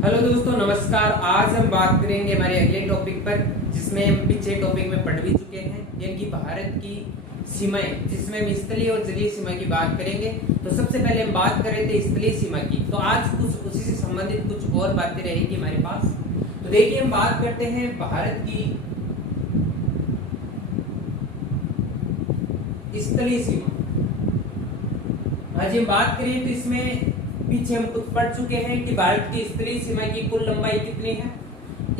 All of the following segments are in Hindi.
हेलो दोस्तों, नमस्कार। आज हम बात करेंगे हमारे अगले टॉपिक पर, जिसमें हम पिछले टॉपिक में पढ़ भी चुके हैं, यानी कि भारत की सीमाएं, जिसमें हम स्थलीय और जलीय सीमा की बात करेंगे। तो सबसे पहले हम बात कर रहे थे स्थलीय सीमा की, तो आज कुछ उसी से संबंधित कुछ और बातें रहेगी हमारे पास। तो देखिए, हम बात करते हैं भारत की स्थलीय सीमा। आज हम बात करें तो इसमें पीछे हम कुछ पढ़ चुके हैं कि भारत की स्थलीय सीमा की कुल लंबाई कितनी है,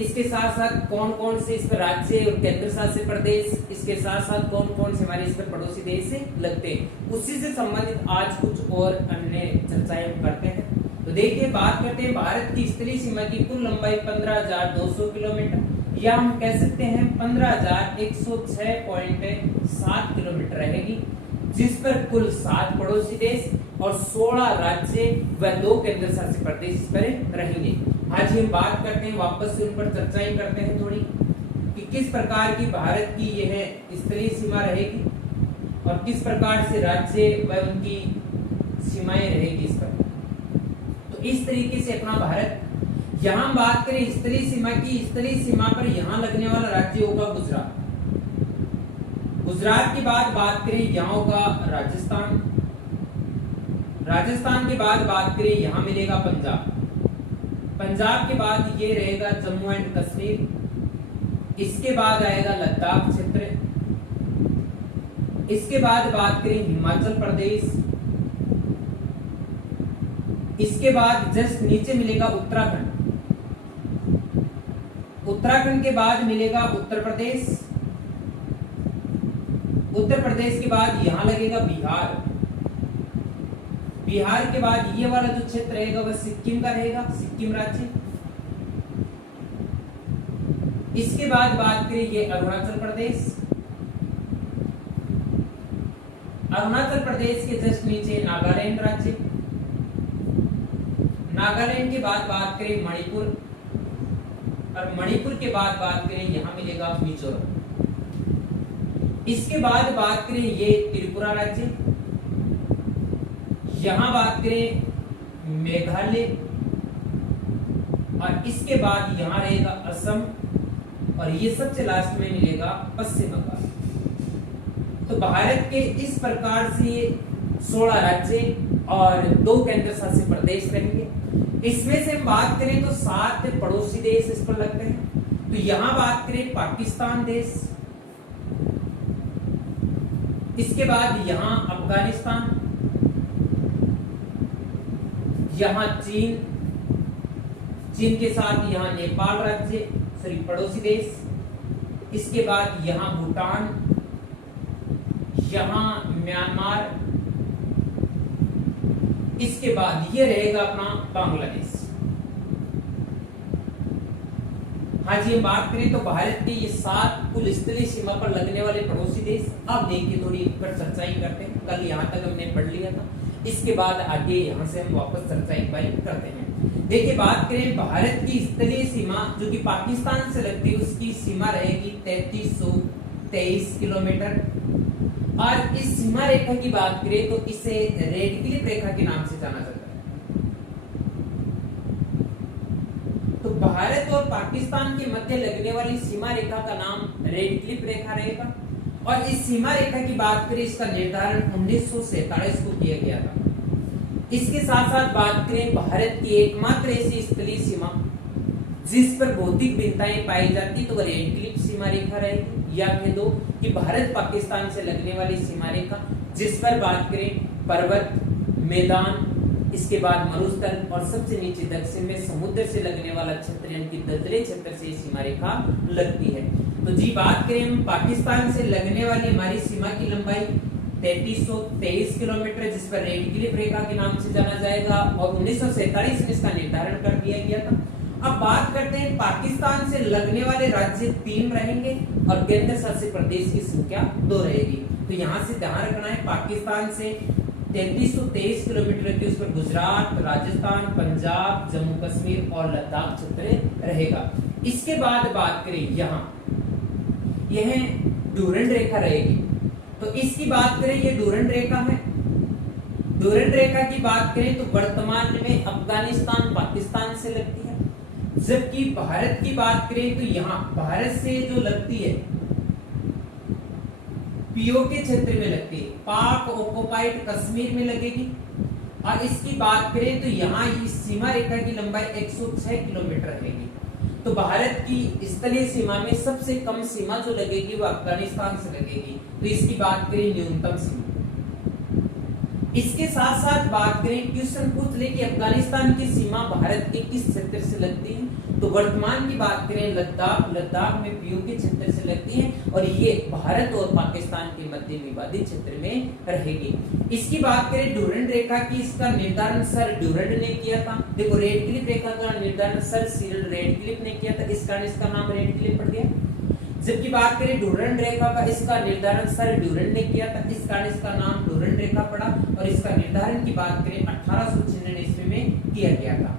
इसके साथ साथ कौन कौन से इस पर राज्य और केंद्र शासित प्रदेश, इसके साथ साथ कौन कौन से हमारे इस पर पड़ोसी देश से लगते हैं। उसी से संबंधित आज कुछ और अन्य चर्चाएं हम करते हैं। तो देखिए, बात करते हैं भारत की स्थलीय सीमा की कुल लंबाई 15,200 किलोमीटर, या हम कह सकते हैं 15,106.7 किलोमीटर रहेगी, जिस पर कुल 7 पड़ोसी देश और 16 राज्य व 2 केंद्र शासित प्रदेश इस पर रहेंगे। आज हम बात करते हैं, वापस से उन पर चर्चाएं करते हैं थोड़ी, कि किस प्रकार की भारत की यह स्थलीय सीमा रहेगी और किस प्रकार से राज्य व उनकी सीमाएं रहेगी इस पर। तो इस तरीके से अपना भारत, यहाँ बात करें स्थलीय सीमा की, स्थलीय सीमा पर यहाँ लगने वाला राज्य होगा गुजरात। गुजरात के बाद बात करें, यहाँ होगा राजस्थान। राजस्थान के बाद बात करें, यहाँ मिलेगा पंजाब। पंजाब के बाद ये रहेगा जम्मू एंड कश्मीर। इसके बाद आएगा लद्दाख क्षेत्र। इसके बाद बात करें हिमाचल प्रदेश। इसके बाद जस्ट नीचे मिलेगा उत्तराखंड। उत्तराखंड के बाद मिलेगा उत्तर प्रदेश। उत्तर प्रदेश के बाद यहां लगेगा बिहार। बिहार के बाद ये वाला जो क्षेत्र रहेगा वह सिक्किम का रहेगा, सिक्किम राज्य। इसके बाद बात करें ये अरुणाचल प्रदेश। अरुणाचल प्रदेश के जस्ट नीचे नागालैंड राज्य। नागालैंड के बाद बात करें मणिपुर, और मणिपुर के बाद बात करें यहां मिलेगा मिजोरम। इसके बाद बात करें ये त्रिपुरा राज्य। यहां बात करें मेघालय, और इसके बाद यहां रहेगा असम, और ये सबसे लास्ट में मिलेगा पश्चिम बंगाल। तो भारत के इस प्रकार से 16 राज्य और 2 केंद्र शासित प्रदेश रहेंगे। इसमें से हम बात करें तो 7 पड़ोसी देश इस पर लगते हैं। तो यहां बात करें पाकिस्तान देश, इसके बाद यहां अफगानिस्तान, यहां चीन, चीन के साथ यहां नेपाल राज्य पड़ोसी देश। इसके बाद यहां भूटान, यहां म्यांमार। इसके बाद ये रहेगा अपना बांग्लादेश। हाँ जी, हम बात करें तो भारत के ये 7 कुल स्थलीय सीमा पर लगने वाले पड़ोसी देश। अब देखिए, थोड़ी पर चर्चाएं करते हैं। कल यहाँ तक हमने पढ़ लिया था, इसके बाद आगे यहाँ से हम वापस चर्चा एक बार करते हैं। देखिए, बात करें भारत की स्थलीय सीमा जो कि पाकिस्तान से लगती है, उसकी सीमा रहेगी 3323 किलोमीटर। और इस सीमा रेखा की बात करें तो इसे रेड क्लिफ रेखा के नाम से जाना जाता है। तो भारत और पाकिस्तान के मध्य लगने वाली सीमा रेखा का नाम रेड क्लिफ रेखा रहेगा। और इस सीमा रेखा की बात करें, इसका निर्धारण 1947 को किया गया था। इसके साथ साथ बात करें, भारत की एकमात्र ऐसी स्थलीय सीमा जिस पर भौतिक भिन्नताएं पाई जाती, तो वह रेड क्लिफ सीमा रेखा रहेगी। या कह दो कि भारत पाकिस्तान से लगने वाली सीमा रेखा जिस पर बात करें पर्वत, मैदान, इसके बाद मरुस्थल, और सबसे नीचे दक्षिण में समुद्र से लगने वाला क्षेत्र यानी कि दलदली क्षेत्र से सीमा रेखा लगती है। तो जी, बात करें हम पाकिस्तान से लगने वाली हमारी सीमा की लंबाई 3323 किलोमीटर, जिस पर रेड क्लिफ रेखा के नाम से जाना जाएगा, और 1947 में इसका निर्धारण कर दिया गया था। अब बात करते हैं, पाकिस्तान से लगने वाले राज्य 3 रहेंगे और केंद्र शासित प्रदेश की संख्या 2 रहेगी। तो यहाँ से ध्यान रखना है, पाकिस्तान से 3323 किलोमीटर के उस पर गुजरात, राजस्थान, पंजाब, जम्मू कश्मीर और लद्दाख क्षेत्र रहेगा। इसके बाद बात करें, यहाँ यह डूरंड रेखा रहेगी। तो इसकी बात करें, ये डूरंड रेखा है। डूरंड रेखा की बात करें तो वर्तमान में अफगानिस्तान पाकिस्तान से लगती है। जबकि भारत की बात करें तो यहाँ भारत से जो लगती है पीओके क्षेत्र में लगती है, पाक ऑक्युपाइड कश्मीर में लगेगी। और इसकी बात करें तो यहाँ इस सीमा रेखा की लंबाई 106 किलोमीटर रहेगी। तो भारत की स्थलीय सीमा में सबसे कम सीमा जो लगेगी वो अफगानिस्तान से लगेगी। तो इसकी बात करें न्यूनतम सीमा। इसके साथ साथ बात करें, क्वेश्चन पूछ ले कि अफगानिस्तान की सीमा भारत के किस क्षेत्र से लगती है, तो वर्तमान की बात करें लद्दाख में पीओके क्षेत्र से लगती है और ये भारत और पाकिस्तान के मध्य विवादित क्षेत्र में रहेगी। इसकी बात करें डूरेंट रेखा की, इसका निर्धारण सर ड्यूरेंट ने किया था। देखो रेड क्लिफ रेखा का निर्धारण सर सिरिल रेडक्लिफ ने किया था, इस कारण इसका नाम रेडक्लिफ पड़ गया। जबकि बात करें डूरेंट रेखा का, इसका निर्धारण सर ड्यूरेंट ने किया था, इस कारण इसका नाम डूरेंट रेखा पड़ा। और इसका निर्धारण की बात करें 1896 ईस्वी में किया गया था।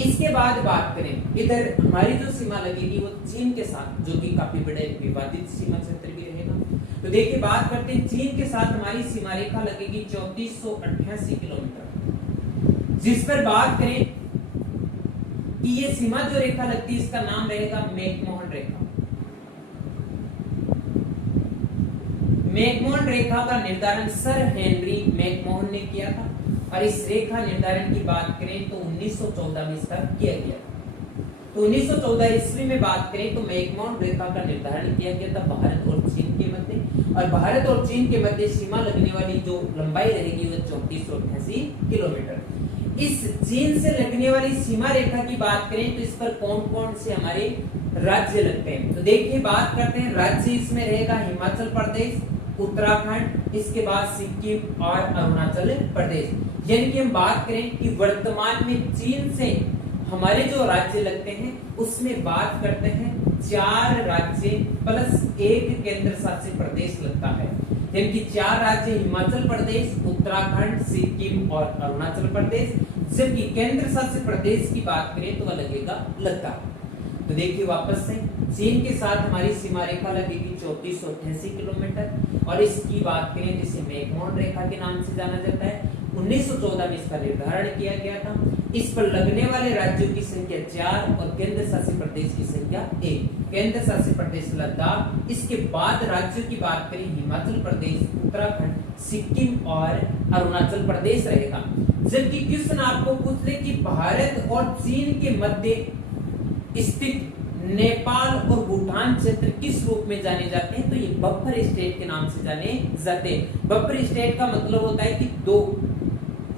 इसके बाद बात करें इधर हमारी जो सीमा लगेगी वो चीन के साथ, जो कि काफी बड़े विवादित सीमा क्षेत्र भी रहेगा। तो देखिए बात करते हैं चीन के साथ हमारी सीमा रेखा लगेगी 3488 किलोमीटर, जिस पर बात करें कि ये सीमा जो रेखा लगती है इसका नाम रहेगा मैकमोहन रेखा। मैकमोहन रेखा का निर्धारण सर हेनरी मैकमोहन ने किया था। और इस रेखा निर्धारण की बात करें तो 1914 में इसका किया गया। तो 1914 ईस्वी में बात करें तो मैकमोहन रेखा का निर्धारण किया गया था भारत और चीन के मध्य। और भारत और चीन के मध्य सीमा लगने वाली जो लंबाई रहेगी वो 3488 किलोमीटर। इस चीन से लगने वाली सीमा रेखा की बात करें तो इस पर कौन कौन से हमारे राज्य लगते हैं, तो देखिए बात करते हैं। राज्य इसमें रहेगा हिमाचल प्रदेश, उत्तराखंड, इसके बाद सिक्किम और अरुणाचल प्रदेश। यानी कि हम बात करें कि वर्तमान में चीन से हमारे जो राज्य लगते हैं उसमें बात करते हैं 4 राज्य प्लस 1 केंद्र शासित प्रदेश लगता है। यानी कि 4 राज्य हिमाचल प्रदेश, उत्तराखंड, सिक्किम और अरुणाचल प्रदेश। जबकि केंद्र शासित प्रदेश की बात करें तो वह लगेगा लद्दाख। तो देखिए वापस से चीन के साथ हमारी सीमा रेखा लगेगी 3488 किलोमीटर। और इसकी बात करें जिसे मैकमोहन रेखा के नाम से जाना जाता है, 1914 में इसका निर्धारण किया गया था। इस पर लगने वाले राज्यों की संख्या 4 और केंद्र शासित प्रदेश की संख्या 1। केंद्र शासित प्रदेश लद्दाख, इसके बाद राज्यों की बात करें हिमाचल प्रदेश, उत्तराखंड, सिक्किम और अरुणाचल प्रदेश रहेगा। जबकि क्वेश्चन आपको पूछ ले कि भारत और चीन के मध्य स्थित नेपाल और भूटान क्षेत्र किस रूप में जाने जाते हैं, तो ये बफर स्टेट के नाम से जाने जाते हैं। बफर स्टेट का मतलब होता है कि दो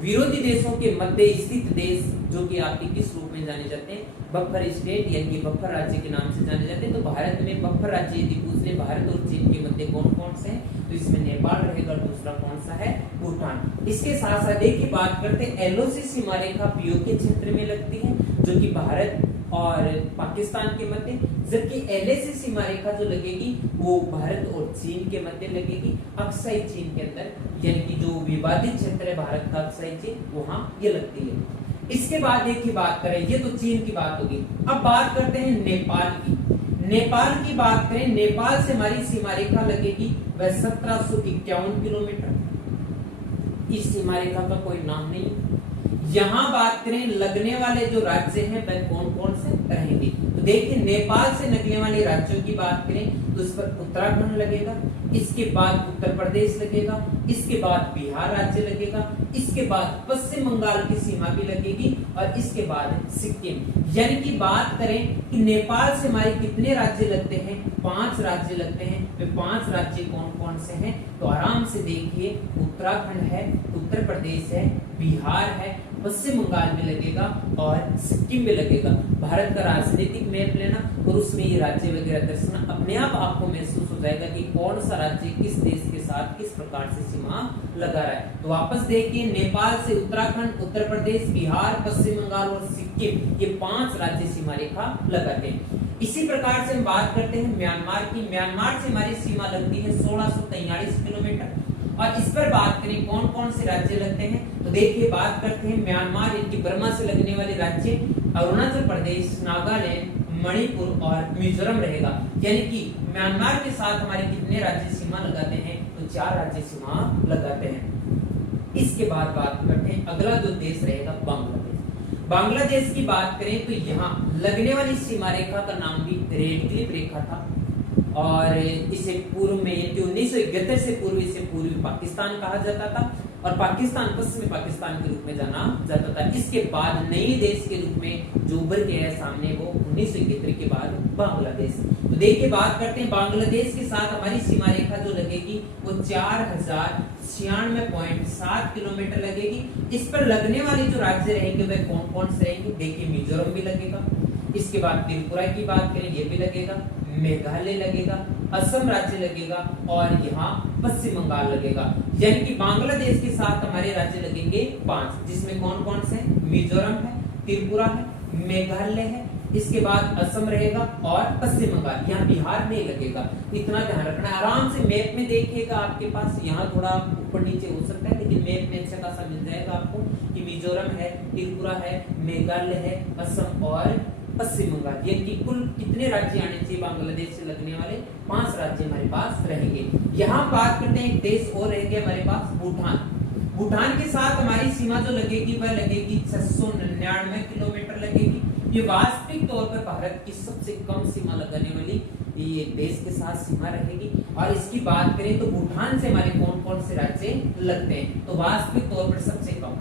विरोधी देशों के मध्य स्थित देश जो कि आपके किस रूप में जाने जाते हैं, बफर स्टेट यानी कि बफर राज्य के नाम से जाने जाते हैं। तो भारत में बफर राज्य यदि पूछ ले भारत और चीन के मध्य कौन कौन से हैं, तो इसमें नेपाल रहेगा, दूसरा कौन सा है, भूटान। इसके साथ साथ देखिए बात करते हैं एलओसी सीमा रेखा पीओके क्षेत्र में लगती है जो कि भारत और पाकिस्तान के मध्य। जबकि एलएसी सीमा रेखा जो लगेगी वो भारत और चीन के मध्य लगेगी, अक्साई चीन के अंदर, यानी कि जो विवादित क्षेत्र है भारत का अक्साई चीन, वहां ये लगती है। इसके बाद देखिए बात करें, ये तो चीन की बात होगी। अब बात करते हैं नेपाल की। नेपाल की बात करें, नेपाल से हमारी सीमा रेखा लगेगी वह 1751 किलोमीटर। इस सीमा रेखा का कोई नाम नहीं। यहां बात करें लगने वाले जो राज्य हैं वह कौन कौन से रहेंगे, तो देखिए नेपाल से लगने वाले राज्यों की बात करें तो इस पर उत्तराखंड लगेगा, इसके बाद उत्तर प्रदेश लगेगा, इसके बाद बिहार राज्य लगेगा, इसके बाद पश्चिम बंगाल की सीमा भी लगेगी और इसके बाद सिक्किम। यानी कि बात करें कि नेपाल से हमारे कितने राज्य लगते हैं, 5 राज्य लगते हैं। वे 5 राज्य कौन कौन से हैं, तो आराम से देखिए उत्तराखंड है, उत्तर प्रदेश है, बिहार है, पश्चिम बंगाल में लगेगा और सिक्किम में लगेगा। भारत का राजनीतिक मैप लेना और उसमें ये राज्य वगैरह दर्शाना, अपने आप आपको महसूस हो जाएगा कि कौन सा राज्य किस देश के साथ किस प्रकार से सीमा लगा रहा है। तो वापस देखिए नेपाल से उत्तराखंड, उत्तर प्रदेश, बिहार, पश्चिम बंगाल और सिक्किम, ये 5 राज्य सीमा रेखा लगाते हैं। इसी प्रकार से हम बात करते हैं म्यांमार की। म्यांमार से हमारी सीमा लगती है 1643 किलोमीटर। और इस पर बात करें कौन कौन से राज्य लगते हैं, तो देखिए बात करते हैं म्यांमार, इनकी बर्मा से लगने वाले राज्य अरुणाचल प्रदेश, नागालैंड, मणिपुर और मिजोरम रहेगा। यानी कि म्यांमार के साथ हमारे कितने राज्य सीमा लगाते हैं, तो 4 राज्य सीमा लगाते हैं। इसके बाद बात करते हैं अगला जो देश रहेगा बांग्लादेश। बांग्लादेश की बात करें तो यहाँ लगने वाली सीमा रेखा का नाम भी रेड क्लिफ रेखा था और इसे पूर्व में 1971 से पूर्व इसे पूर्वी पाकिस्तान कहा जाता था और पाकिस्तान पश्चिमी पाकिस्तान के रूप में जाना जाता था। इसके बाद नए देश के रूप में जो उभर के है सामने वो 1971 के बाद बांग्लादेश। तो देखिए बात करते हैं बांग्लादेश के साथ हमारी सीमा रेखा जो लगेगी वो 4096.7 किलोमीटर लगेगी। इस पर लगने वाले जो राज्य रहेंगे वे कौन कौन से रहेंगे? देखिए मिजोरम भी लगेगा, इसके बाद त्रिपुरा की बात करें ये भी लगेगा, मेघालय लगेगा, असम राज्य लगेगा और यहाँ पश्चिम बंगाल लगेगा। यानी कि बांग्लादेश के साथ हमारे राज्य लगेंगे 5, जिसमें कौन कौन से? मिजोरम है, त्रिपुरा है, मेघालय है, इसके बाद असम रहेगा और पश्चिम बंगाल। यहाँ बिहार नहीं लगेगा, इतना ध्यान रखना। आराम से मैप में देखिएगा, आपके पास यहाँ थोड़ा ऊपर नीचे हो सकता है लेकिन मैप में अच्छा खासा मिल जाएगा आपको कि मिजोरम है, त्रिपुरा है, मेघालय है, असम और पश्चिम बंगाल। ये कि कुल कितने राज्य आने चाहिए बांग्लादेश से लगने वाले? 5 राज्य हमारे पास रहेंगे। यहाँ बात करते हैं एक देश और रहेंगे हमारे पास, भूटान। भूटान के साथ हमारी सीमा जो लगेगी वह लगेगी 699 किलोमीटर लगेगी। ये वास्तविक तौर पर भारत की सबसे कम सीमा लगाने वाली ये देश के साथ सीमा रहेगी। और इसकी बात करें तो भूटान से हमारे कौन कौन से राज्य लगते हैं? तो वास्तविक तौर पर सबसे कम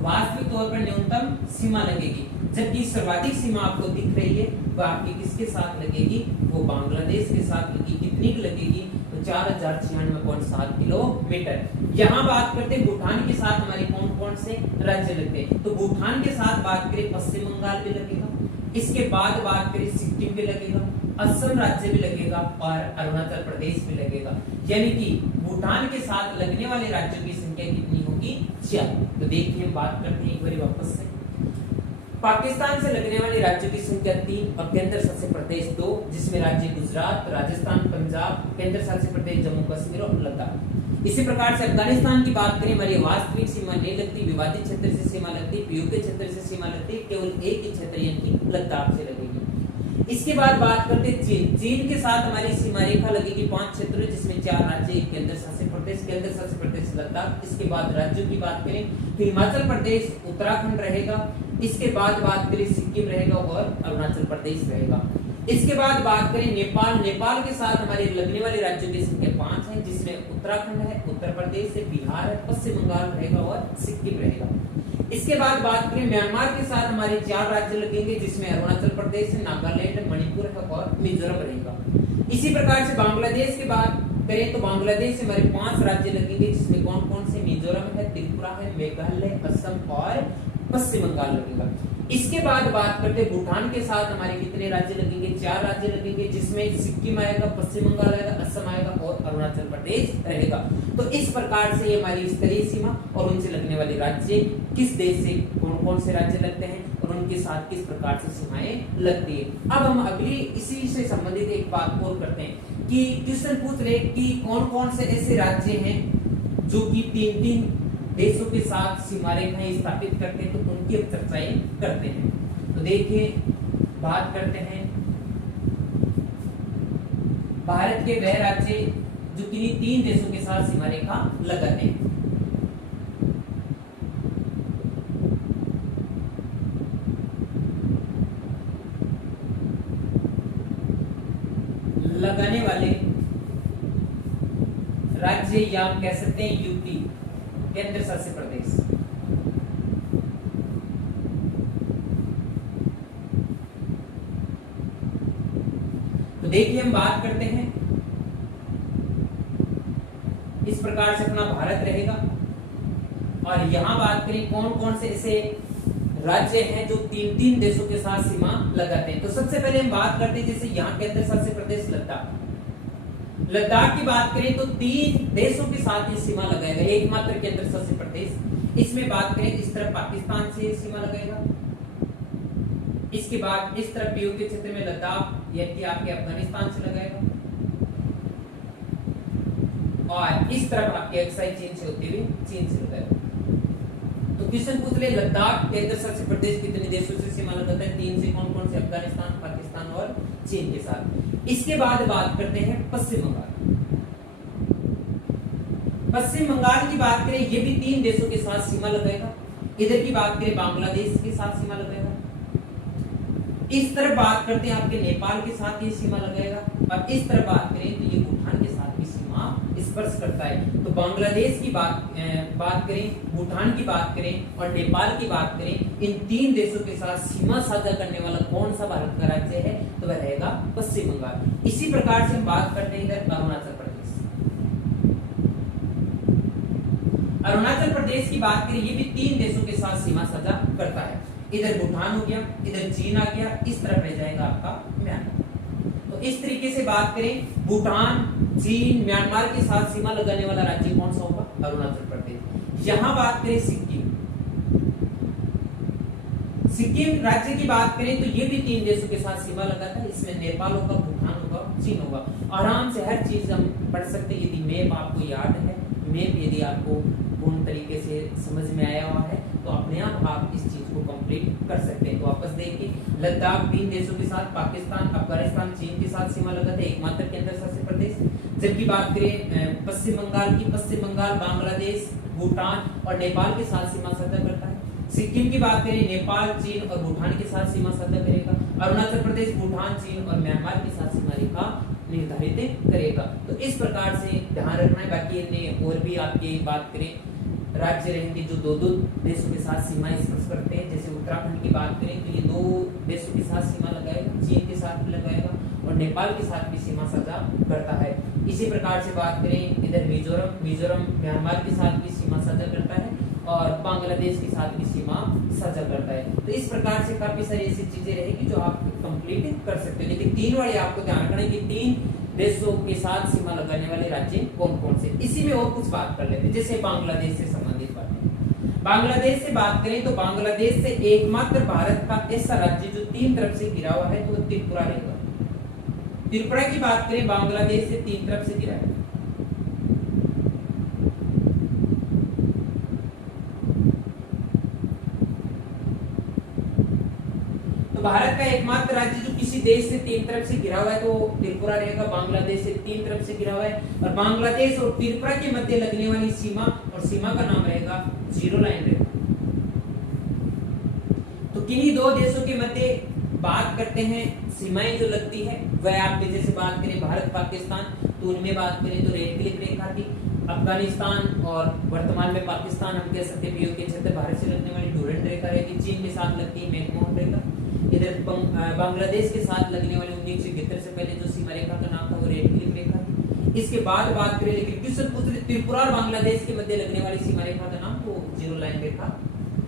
वास्तविक तौर पर न्यूनतम सीमा लगेगी, जबकि सर्वाधिक सीमा आपको दिख रही है वह आपकी किसके साथ लगेगी? वो बांग्लादेश के साथ लगेगी। कितनी लगेगी? तो 4096.7 किलोमीटर। यहाँ बात करते हैं भूटान के साथ हमारे कौन कौन से राज्य लगते हैं? तो भूटान के साथ बात करें पश्चिम बंगाल भी लगेगा, इसके बाद बात करें सिक्किम भी लगेगा, असम राज्य भी लगेगा और अरुणाचल प्रदेश भी लगेगा। यानी कि भूटान के साथ लगने वाले राज्यों की संख्या कितनी होगी? 4। तो देखिए बात करते हैं एक बार वापस से। पाकिस्तान से लगने वाले राज्यों की संख्या 3 और केंद्र शासित प्रदेश 2, जिसमें राज्य गुजरात, राजस्थान, पंजाब, केंद्र शासित प्रदेश जम्मू कश्मीर और लद्दाख। इसी प्रकार से अफगानिस्तान की बात करें, हमारी वास्तविक सीमा नहीं लगती, विवादित क्षेत्र से सीमा लगती, पीओके क्षेत्र से सीमा लगती, केवल एक ही क्षेत्र यानी कि लद्दाख से लगेगी। इसके बाद बात करते हैं चीन। चीन के साथ हमारी सीमा रेखा लगेगी 5 क्षेत्र, जिसमें 4 राज्य, केंद्र शासित प्रदेश, केंद्र शासित प्रदेश लद्दाख। इसके बाद राज्यों की बात करें तो हिमाचल प्रदेश, उत्तराखंड रहेगा, इसके बाद बात करें सिक्किम रहेगा और अरुणाचल प्रदेश रहेगा। इसके बाद बात करें नेपाल। नेपाल के साथ हमारे लगने वाले राज्यों की संख्या 5 है, जिसमें उत्तराखंड है, उत्तर प्रदेश है, बिहार है, पश्चिम बंगाल रहेगा और सिक्किम रहेगा। इसके बाद बात करें म्यांमार के साथ हमारे 4 राज्य लगेंगे, जिसमें अरुणाचल प्रदेश है, नागालैंड, मणिपुर है और मिजोरम रहेगा। इसी प्रकार से बांग्लादेश की बात करें तो बांग्लादेश से हमारे 5 राज्य लगेंगे, जिसमें कौन कौन से? मिजोरम है, त्रिपुरा है, मेघालय, असम और पश्चिम बंगाल लगेगा। इसके बाद बात करते हैं भूटान के साथ हमारे कितने राज्य लगेंगे? 4 राज्य लगेंगे, जिसमें सिक्किम आएगा, पश्चिम बंगाल आएगा, असम आएगा और अरुणाचल प्रदेश रहेगा। तो इस प्रकार से हमारी स्तरीय सीमा और उनसे लगने वाले राज्य, किस देश से कौन कौन से राज्य लगते हैं और उनके साथ किस प्रकार से सीमाएं लगती है। अब हम अगली इसी से संबंधित एक बात और करते हैं कि क्वेश्चन पूछ रहे कि कौन कौन से ऐसे राज्य हैं जो कि 3 देशों के साथ सीमा रेखाएं स्थापित करते हैं, तो उनकी अब चर्चाएं करते हैं। तो देखिए बात करते हैं भारत के वह राज्य जो किन्हीं 3 देशों के साथ सीमा रेखा लगाते हैं। लगाने वाले राज्य या हम कह सकते हैं यूपी, केंद्र शासित प्रदेश। तो देखिए हम बात करते हैं इस प्रकार से अपना भारत रहेगा और यहां बात करें कौन कौन से ऐसे राज्य हैं जो 3 देशों के साथ सीमा लगाते हैं। तो सबसे पहले हम बात करते हैं जैसे यहाँ केंद्र शासित प्रदेश लद्दाख। लद्दाख की बात करें तो 3 देशों के साथ ये सीमा लगाएगा, एकमात्र केंद्र शासित प्रदेश। इसमें बात करें इस तरफ पाकिस्तान से सीमा लगाएगा, इसके बाद इस तरफ पीओके क्षेत्र में लद्दाख यानी आपके अफगानिस्तान से लगाएगा और इस तरफ आपके अक्साई चीन से होते हुए चीन से लगाएगा। तो क्वेश्चन पूछ ले लद्दाख केंद्र शासित प्रदेश कितने देशों से सीमा लगाता है? 3 से। कौन कौन से? अफगानिस्तान, पाकिस्तान और चीन के साथ। इसके बाद बात करते हैं पश्चिम बंगाल। पश्चिम बंगाल की बात करें, ये भी 3 देशों के साथ सीमा लगाएगा। इधर की बात करें बांग्लादेश के साथ सीमा लगाएगा। इस तरफ बात करते हैं आपके नेपाल के साथ ये सीमा लगाएगा, और इस तरफ बात करें तो ये भूटान के साथ भी सीमा स्पर्श करता है। तो बांग्लादेश की बात करें, भूटान की बात करें और नेपाल की बात करें, इन 3 देशों के साथ सीमा साझा करने वाला कौन सा भारत का राज्य है, तो वह रहेगा पश्चिम बंगाल। इसी प्रकार से हम बात करते हैं इधर अरुणाचल प्रदेश। अरुणाचल प्रदेश की बात करें, ये भी 3 देशों के साथ सीमा साझा करता है। इधर भूटान हो गया, इधर चीन आ गया, इस तरफ रह जाएगा आपका म्यांमार। तो इस तरीके से बात करें, भूटान, चीन, म्यांमार के साथ सीमा लगाने वाला राज्य कौन सा होगा, अरुणाचल प्रदेश। यहां बात करें सिक्किम, सिक्किम राज्य की बात करें तो ये भी 3 देशों के साथ सीमा लगाता है। इसमें नेपाल होगा, भूटान होगा, चीन होगा। आराम से हर चीज हम पढ़ सकते हैं यदि मैप आपको याद है। मैप यदि आपको पूर्ण तरीके से समझ में आया हुआ है तो अपने आप इस चीज को कंप्लीट कर सकते हैं। तो वापस देखिए, लद्दाख 3 देशों के साथ, पाकिस्तान, अफगानिस्तान, चीन के साथ सीमा लगाता है, एकमात्र केंद्र शासित प्रदेश। जबकि बात करें पश्चिम बंगाल की, पश्चिम बंगाल बांग्लादेश, भूटान और नेपाल के साथ सीमा साझा करता है। सिक्किम की बात करें, नेपाल, चीन और भूटान के साथ सीमा साझा करेगा। अरुणाचल प्रदेश भूटान, चीन और म्यांमार के साथ सीमा रेखा निर्धारित करेगा। तो इस प्रकार से ध्यान रखना है। बाकी इनमें और भी आपकी बात करें राज्य रहेंगे जो 2-2 देशों के साथ सीमाएं स्पर्श करते हैं। जैसे उत्तराखंड की बात करें तो ये 2 देशों के साथ सीमा लगाएगा, चीन के साथ भी लगाएगा और नेपाल के साथ भी सीमा साझा करता है। इसी प्रकार से बात करें इधर मिजोरम म्यांमार के साथ भी सीमा साझा करता है और बांग्लादेश के साथ भी सीमा साझा करता है। तो इस प्रकार से काफी सारी ऐसी चीजें रहेगी जो आप कंप्लीट कर सकते हैं। लेकिन 3 वाले आपको ध्यान रखना है कि 3 देशों के साथ सीमा लगाने वाले राज्य कौन कौन से। इसी में और कुछ बात कर लेते हैं, जैसे बांग्लादेश से संबंधित बातें। बांग्लादेश से बात करें तो बांग्लादेश से एकमात्र भारत का ऐसा राज्य जो 3 तरफ से घिरा हुआ है तो वो त्रिपुरा रहेगा। त्रिपुरा की बात करें, बांग्लादेश से 3 तरफ से घिरा है। तो भारत का एकमात्र राज्य जो किसी देश से 3 तरफ से घिरा हुआ है तो त्रिपुरा रहेगा। बांग्लादेश से 3 तरफ से घिरा हुआ है और बांग्लादेश और त्रिपुरा के मध्य लगने वाली सीमा, और सीमा का नाम रहेगा जीरो लाइन रहेगा। तो किन्हीं 2 देशों के मध्य बात करते हैं सीमाएं जो लगती है वह आपके, जैसे बात करें भारत पाकिस्तान तो उनमें बात करें तो रेड क्लिफ रेखा थी। अफगानिस्तान और वर्तमान में पाकिस्तान हम कह सकते हैं के क्षेत्र भारत से लगने वाली डूरंड रेखा रहेगी। चीन के साथ लगती है मैकमोहन रेखा। इधर बांग्लादेश के साथ लगने वाली 1971 से पहले जो सीमा रेखा का नाम था वो रेड क्लिफ रेखा थी। इसके बाद बात करें, लेकिन क्वेश्चन पूछ रहे त्रिपुरा और बांग्लादेश के मध्य लगने वाली सीमा रेखा का नाम, तो जीरो लाइन रेखा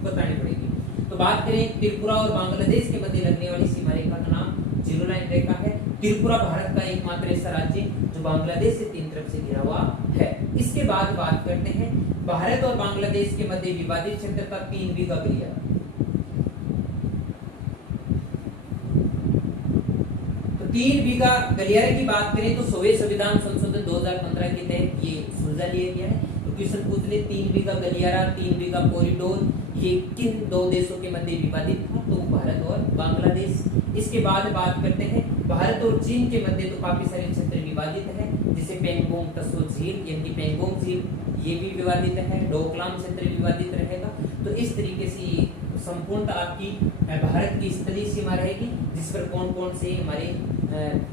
बतानी पड़ेगी। तो बात करें त्रिपुरा और बांग्लादेश के मध्य लगने वाली सीमा रेखा का नाम जीरो लाइन रेखा है। त्रिपुरा भारत का एकमात्र ऐसा राज्य जो बांग्लादेश से 3 तरफ से घिरा हुआ है। इसके बाद बात करते हैं भारत और बांग्लादेश के मध्य विवादित क्षेत्र का 3 बीघा गलियारा। तो 3 बीघा गलियारे की बात करें तो 100वें संविधान संशोधन 2015 के तहत ये सुलझा लिया गया है। तो क्वेश्चन पूछ ले 3 बीघा गलियारा, 3 बीघा कॉरिडोर ये किन 2 देशों के मध्य विवादित था, तो भारत और बांग्लादेश। इसके बाद बात करते हैं भारत और चीन के मध्य तो काफी सारे क्षेत्र विवादित है, जैसे पेंगोंग तसो झील यानी कि पेंगोंग झील ये भी विवादित है। डोकलाम क्षेत्र विवादित रहेगा। तो इस तरीके से संपूर्ण आपकी भारत की स्थलीय सीमा रहेगी, जिस पर कौन कौन से हमारे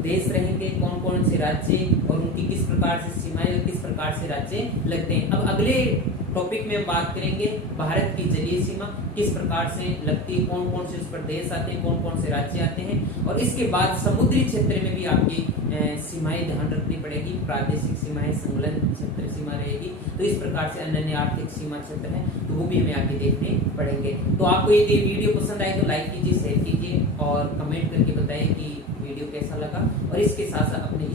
देश रहेंगे, कौन कौन से राज्य और उनकी किस प्रकार से सीमाएं और किस प्रकार से राज्य लगते हैं। अब अगले टॉपिक में हम बात करेंगे भारत की जलीय सीमा किस प्रकार से लगती है, कौन कौन से उस पर देश आते हैं, कौन कौन से राज्य आते हैं, और इसके बाद समुद्री क्षेत्र में भी आपकी सीमाएं ध्यान रखनी पड़ेगी। प्रादेशिक सीमाएं, संलग्न क्षेत्र सीमा रहेगी। तो इस प्रकार से अन्य आर्थिक सीमा क्षेत्र है तो वो भी हमें आगे देखने पड़ेंगे। तो आपको यदि वीडियो पसंद आए तो लाइक कीजिए, शेयर कीजिए और कमेंट करके बताएं कि वीडियो कैसा लगा, और इसके साथ साथ अपने